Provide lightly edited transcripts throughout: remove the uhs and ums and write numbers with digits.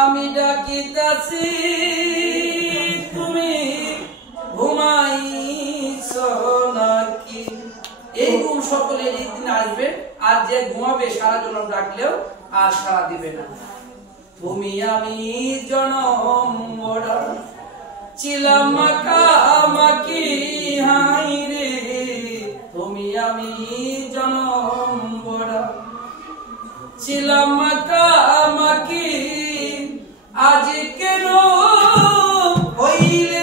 আমি ডাকিতাছি তুমি ঘুমাইছো নাকি। এই গুণ সকলের দিন আসবে, আর যে ঘুমাবে সারা জনম ডাকলেও আর সারা দিবে না। তুমি আমি জনম বড় ছিলাম মাখামাখি হাই রে, তুমি আমি জনম বড় ছিলাম মাখামাখি, আজ কেন হইলে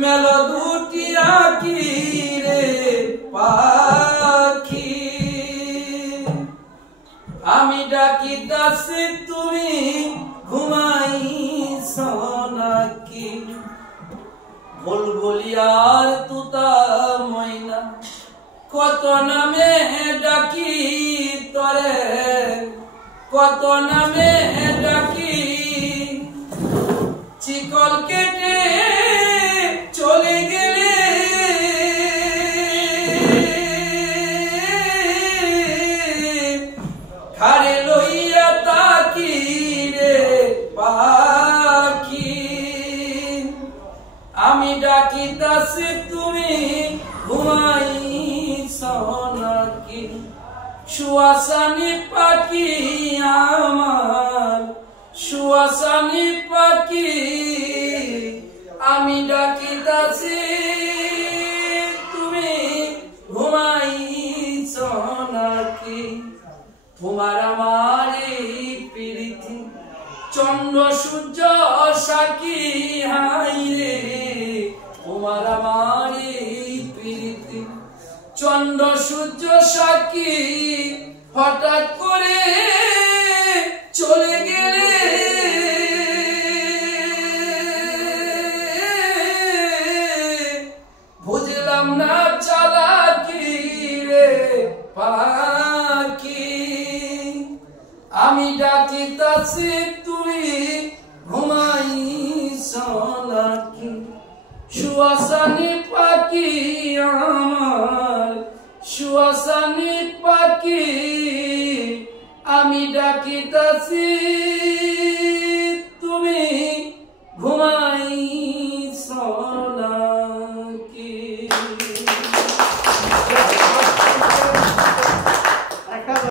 মেল দুটি আঁকি রে পাখি। আমি ডাকিতাছি তুমি ঘুমাইছো নাকি। বুলবুলিয়ার তুতা ময়না কত নামে ডাকি তরে, কত নামে ডাকি। চিকল কেটে চলে গেলে ঘাড়ে লইয়া তাকি রে পাখি। আমি ডাকিতাছি তুমি ঘুমাইছো নাকি। সুয়াসানি পাখি আমার সুয়াসানি পাখি, আমি ডাকিতাছি তুমি ঘুমাইছো নাকি। তোমার আমার এই প্রীতি চন্দ্র সূর্য সাক্ষী হাই রে, তোমার আমার এই প্রীতি চন্দ্র সূর্য সাক্ষী। হঠাৎ করে চলে গেলে বুঝলাম না চালাকি রে পাখি। আমি ডাকিতাছি তুমি ঘুমাইছো নাকি। সুয়াসানি পাখি আমার সুয়াসানি পাখি, আমি ডাকিতাছি